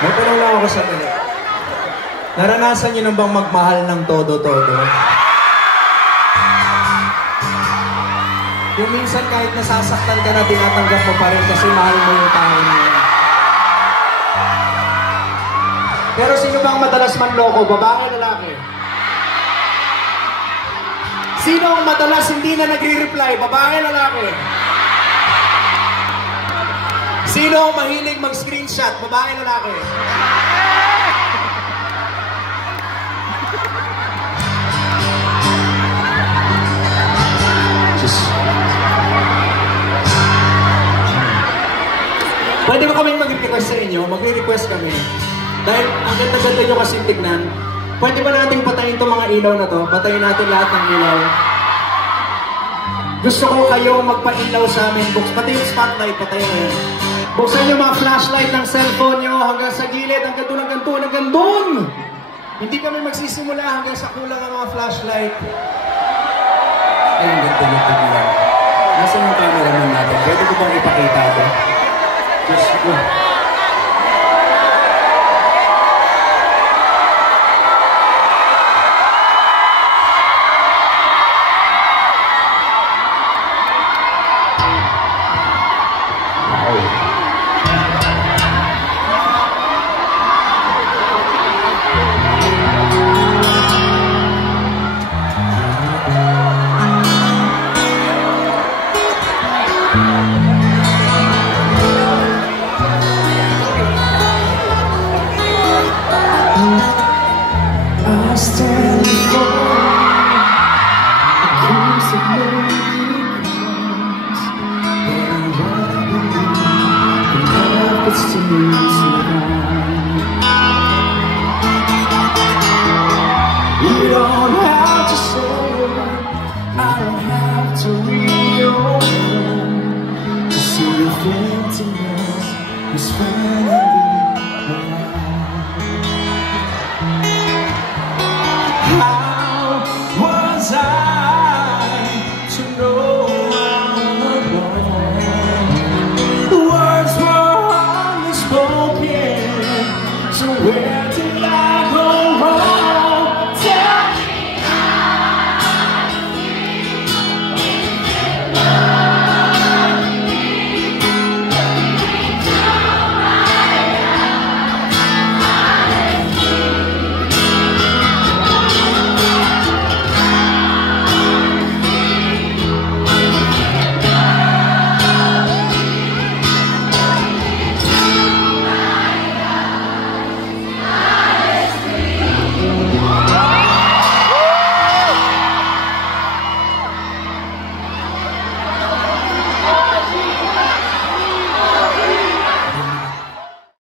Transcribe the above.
May tanong lang ako sa kanila. Naranasan niyo na bang magmahal ng todo-todo? Yung minsan kahit nasasaktan ka na, tinatanggap mo pa rin kasi mahal mo yung tao na yun. Pero sino bang madalas manloko? Babae, lalaki? Sino ang madalas hindi na nagre-reply? Babae, lalaki? Sino ang mahilig mag-screenshot? Babae, lalaki? Pwede ba kami mag-request sa inyo? Mag-request kami. Dahil ang ganda-ganda nyo kasing tignan, pwede ba natin patayin itong mga ilaw na to? Patayin natin lahat ng ilaw. Gusto ko kayo magpa-ilaw sa amin. Pati yung spotlight, patayin na yun. Buksan yung mga flashlight ng cellphone nyo hanggang sa gilid, hanggang doon, hanggang doon, hanggang doon! Hindi kami magsisimula hanggang sa kulang ang mga flashlight. Ay, ang ganda-ganda nila. Nasaan yung cameraman natin? Pwede ko bang ipakita ito? Just go. You don't have to say it, I don't have to read your mind to see your emptiness is